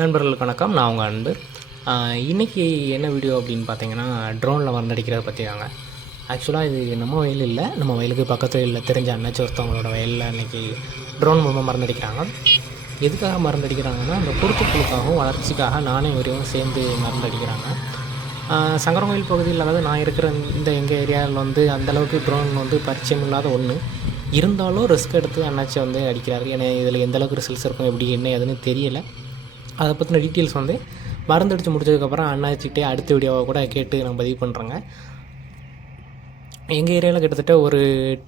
நண்பர்களுக்கு வணக்கம். நான் உங்கள் அன்பு. இன்றைக்கி என்ன வீடியோ அப்படின்னு பார்த்தீங்கன்னா, ட்ரோனில் மருந்தடிக்கிறத பற்றி தாங்க. ஆக்சுவலாக இது நம்ம வயல் இல்லை, நம்ம வயலுக்கு பக்கத்தில் இல்லை, தெரிஞ்ச அண்ணாச்சி ஒருத்தவங்களோட வயலில் இன்றைக்கி ட்ரோன் மூலமாக மருந்தடிக்கிறாங்க. எதுக்காக மருந்தடிக்கிறாங்கன்னா, அந்த குருத்துப்புழுக்காகவும் வளர்ச்சிக்காக நானே இவரையும் சேர்ந்து மருந்தடிக்கிறாங்க. சங்கரங்கோயில் பகுதியில், அதாவது நான் இருக்கிற இந்த எங்கள் ஏரியாவில் வந்து அந்தளவுக்கு ட்ரோன் வந்து பரிச்சயம் இல்லாத ஒன்று. இருந்தாலும் ரிஸ்க் எடுத்து அண்ணாச்சி வந்து அடிக்கிறாரு. ஏன்னா இதில் எந்தளவுக்கு ரிசல்ட்ஸ் இருக்கும், எப்படி என்ன ஏதுன்னு தெரியலை. அதை பற்றின டீட்டெயில்ஸ் வந்து மருந்தடித்து முடிச்சதுக்கப்புறம் அண்ணாச்சிக்கிட்டே அடுத்த வீடியோவை கூட கேட்டு நான் பதிவு பண்ணுறேங்க. எங்கள் ஏரியாவில் கிட்டத்தட்ட ஒரு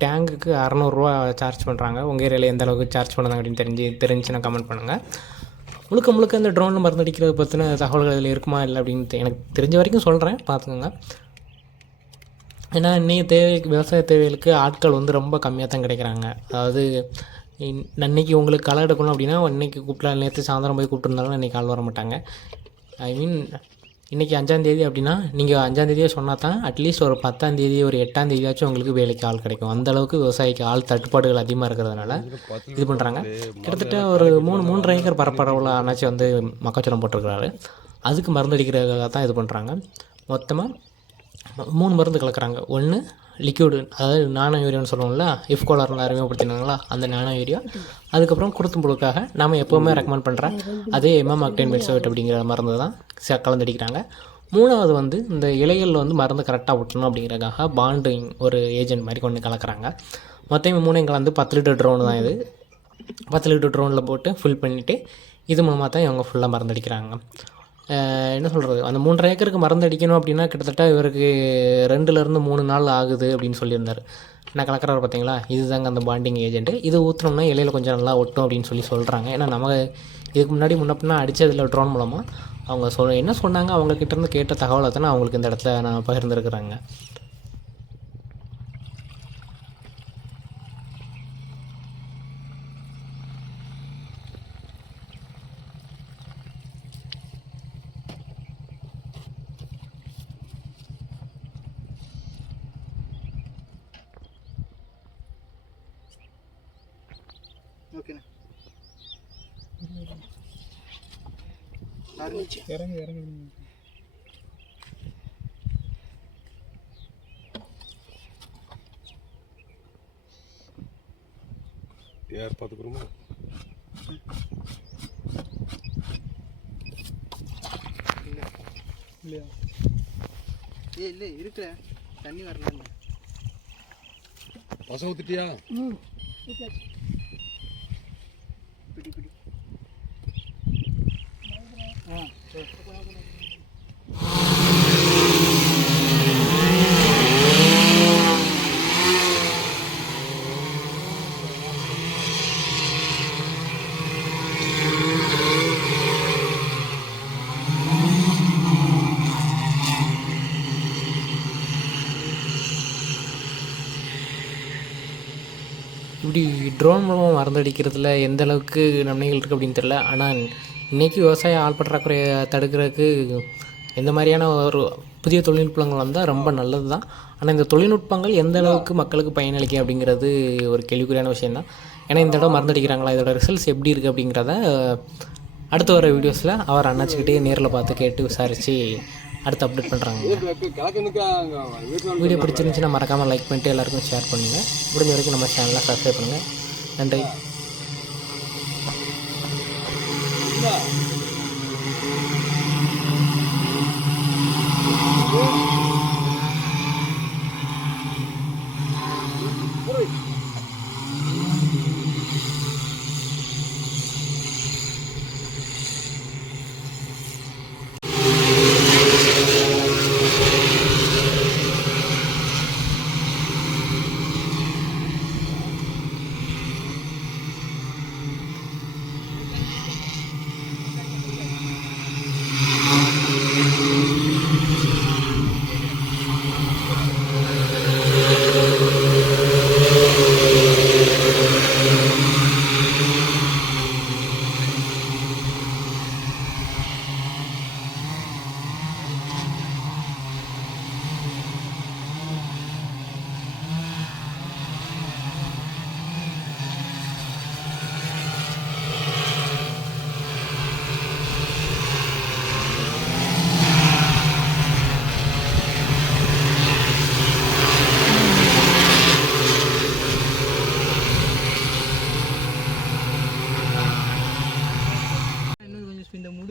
டேங்குக்கு 600 சார்ஜ் பண்ணுறாங்க. உங்கள் ஏரியாவில் எந்த அளவுக்கு சார்ஜ் பண்ணுறாங்க அப்படின்னு தெரிஞ்சுன்னா கமெண்ட் பண்ணுங்கள். முழுக்க இந்த ட்ரோனில் மருந்தடிக்கிறத பற்றின தகவல்கள் இதில் இருக்குமா இல்லை அப்படின்னு எனக்கு தெரிஞ்ச வரைக்கும் சொல்கிறேன், பார்த்துக்கோங்க. ஏன்னா இன்றைக்கி விவசாய தேவைகளுக்கு ஆட்கள் வந்து ரொம்ப கம்மியாக தான் கிடைக்கிறாங்க. அதாவது அன்றைக்கி உங்களுக்கு களை எடுக்கணும் அப்படின்னா இன்றைக்கி கூப்பிட்டா, நேற்று சாயந்தரம் போய் கூப்பிட்டுருந்தாலும் இன்றைக்கி ஆள் வர மாட்டாங்க. இன்றைக்கி 5ஆந்தேதி அப்படின்னா நீங்கள் 5ஆந்தேதியே சொன்னால் தான் அட்லீஸ்ட் ஒரு 10ஆந்தேதி ஒரு 8ஆந்தேதியாச்சும் உங்களுக்கு வேலைக்கு ஆள் கிடைக்கும். அந்தளவுக்கு விவசாயிக்கு ஆள் தட்டுப்பாடுகள் அதிகமாக இருக்கிறதுனால இது பண்ணுறாங்க. கிட்டத்தட்ட ஒரு 3.5 ஏக்கர் பரப்பளவில் அண்ணாச்சி வந்து மக்காச்சோளம் போட்டிருக்கிறாரு. அதுக்கு மருந்தடிக்கிறதுக்காக தான் இது பண்ணுறாங்க. மொத்தமாக 3 மருந்து கலக்கிறாங்க. ஒன்று லிக்யூடு, அதாவது நானோ யூரியான்னு சொல்லுவோம்ல, இஃப்கோலர் அறிமுகப்படுத்தினாங்களா அந்த நானோ யூரியா. அதுக்கப்புறம் குருத்தும்புழுக்காக நம்ம எப்போவுமே ரெக்கமெண்ட் பண்ணுறேன் அதே எம்எம் மெட்சோவேட் அப்படிங்கிற மருந்து தான் கலந்தடிக்கிறாங்க. 3வது வந்து இந்த இலைகளில் வந்து மருந்து கரெக்டாக ஒட்டணும் அப்படிங்கிறதுக்காக பாண்டிங் ஒரு ஏஜென்ட் மாதிரி கொண்டு கலக்கிறாங்க. மொத்தம் 3 கலந்து 10 லிட்டர் ட்ரோனு தான் இது. 10 லிட்டர் ட்ரோனில் போட்டு ஃபில் பண்ணிவிட்டு இது மூலமாக தான் இவங்க ஃபுல்லாக மருந்தடிக்கிறாங்க. என்ன சொல்கிறது, அந்த 3.5 ஏக்கருக்கு மருந்து அடிக்கணும் அப்படின்னா கிட்டத்தட்ட இவருக்கு 2லேருந்து 3 நாள் ஆகுது அப்படின்னு சொல்லியிருந்தார். நான் கலக்கிறார் பார்த்தீங்களா, இது தாங்க அந்த பாண்டிங் ஏஜென்ட்டு. இது ஊற்றினோம்னா இலையில் கொஞ்சம் நல்லா ஒட்டும் அப்படின்னு சொல்கிறாங்க. ஏன்னா நம்ம இதுக்கு முன்னாடி முன்னப்பின்னா அடித்ததில் ட்ரோன் மூலமாக அவங்க என்ன சொன்னாங்க, அவங்கக்கிட்டேருந்து கேட்ட தகவலை தானே அவங்களுக்கு இந்த இடத்துல நான் பகிர்ந்துருக்குறாங்க. ஓகேண்ணா, இறங்கு யார் பார்த்துக்கிறோமா? இல்லையா? இல்லை இருக்கிற தண்ணி வரல. பசங்க ஊற்றிட்டியா? பிடி இப்படி ட்ரோன் மூலமாக மருந்தடிக்கிறதுல எந்த அளவுக்கு நன்மைகள் இருக்குது அப்படின்னு தெரியல. ஆனால் இன்றைக்கி விவசாய ஆள் பற்றாக்குறையை தடுக்கிறதுக்கு இந்த மாதிரியான ஒரு புதிய தொழில்நுட்பங்கள் வந்தால் ரொம்ப நல்லது தான். ஆனால் இந்த தொழில்நுட்பங்கள் எந்த அளவுக்கு மக்களுக்கு பயனளிக்கும் அப்படிங்கிறது ஒரு கேள்விக்குறியான விஷயந்தான். ஏன்னா இந்த இடம் மருந்தடிக்கிறாங்களா, இதோட ரிசல்ட்ஸ் எப்படி இருக்குது அப்படிங்கிறத அடுத்து வர வீடியோஸில் அவர் அண்ணாச்சிக்கிட்டே நேரில் பார்த்து கேட்டு விசாரித்து அடுத்து அப்டேட் பண்ணுறாங்க. வீடியோ பிடிச்சிருந்துச்சுன்னா மறக்காமல் லைக் பண்ணிட்டு எல்லாருக்கும் ஷேர் பண்ணுங்கள். முடிஞ்ச வரைக்கும் நம்ம சேனலை சப்ஸ்கிரைப் பண்ணுங்கள். நன்றி.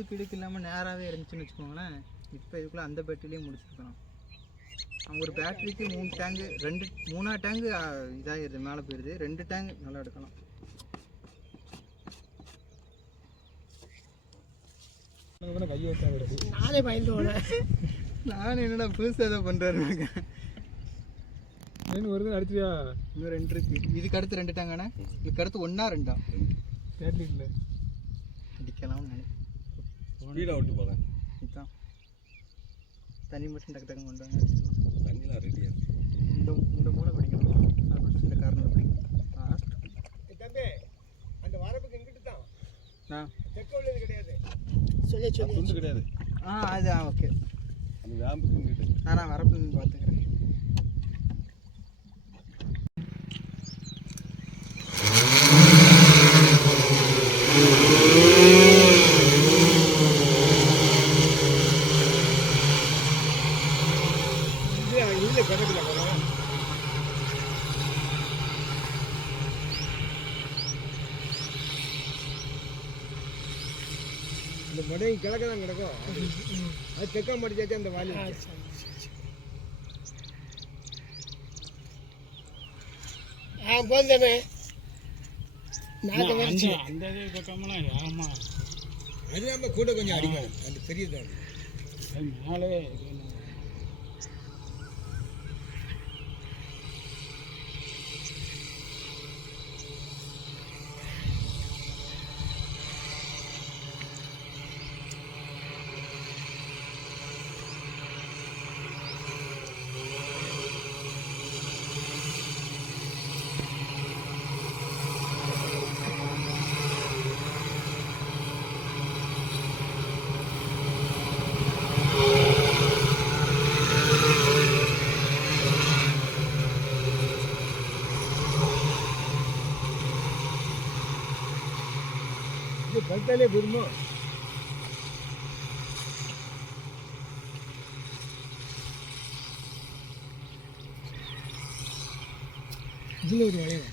இடுக்கு இடுக்கு இல்லாமல் நேராகவே இருந்துச்சுன்னு வச்சுக்கோங்களேன். இப்போ இதுக்குள்ளே அந்த பேட்டரியிலேயே முடிச்சிருக்கலாம். அவங்க ஒரு பேட்டரிக்கு 3 டேங்கு 3 டேங்கு இதாகிடுது, மேலே போயிடுது. 2 டேங்க் நல்லா எடுக்கலாம். நானே பயந்து போனேன். நான் என்னடா புதுசாக ஏதோ பண்ணுறாரு. ஒரு தான் அடிச்சியா? இன்னும் 2 இருக்கு. இதுக்கு அடுத்து 2 டேங்காண்ணே. இதுக்கு அடுத்து 1 2 பேட்டரி இல்லை. அடிக்கலாம்னு நினைக்கிறேன். ஸ்பீடாக விட்டு போகிறேன். இதுதான் தண்ணி மட்டும் டக்கு டக்கு கொண்டு வாங்க, அடிச்சிடலாம். தண்ணிலாம் ரெடியாக இந்த மூளை பிடிக்கணும், அது மட்டும் இந்த காரணம் பிடிக்கணும். லாஸ்ட் தம்பி அந்த வரப்புக்கு இங்கிட்டு தான் ஆ தெற்க உள்ளது கிடையாது. துண்டு கிடையாது. அது ஓகே. அந்த வேம்புக்கு இங்கிட்டு நான் வரப்பு பார்த்துக்கிறேன். இல்லை கிடக்குல போகிறோம். இந்த மடை கிழக்க தான் கிடக்கும். அது தெற்கா மடிச்சாச்சு அந்த வாலி. போந்தமே அந்த பக்கம்னா ஆமாம், அது நம்ம கூட கொஞ்சம் அடிக்கணும். அந்த பெரியதான் மேலே கழுத்தாலே போயிருமோ? இதில் ஒரு வளைவு.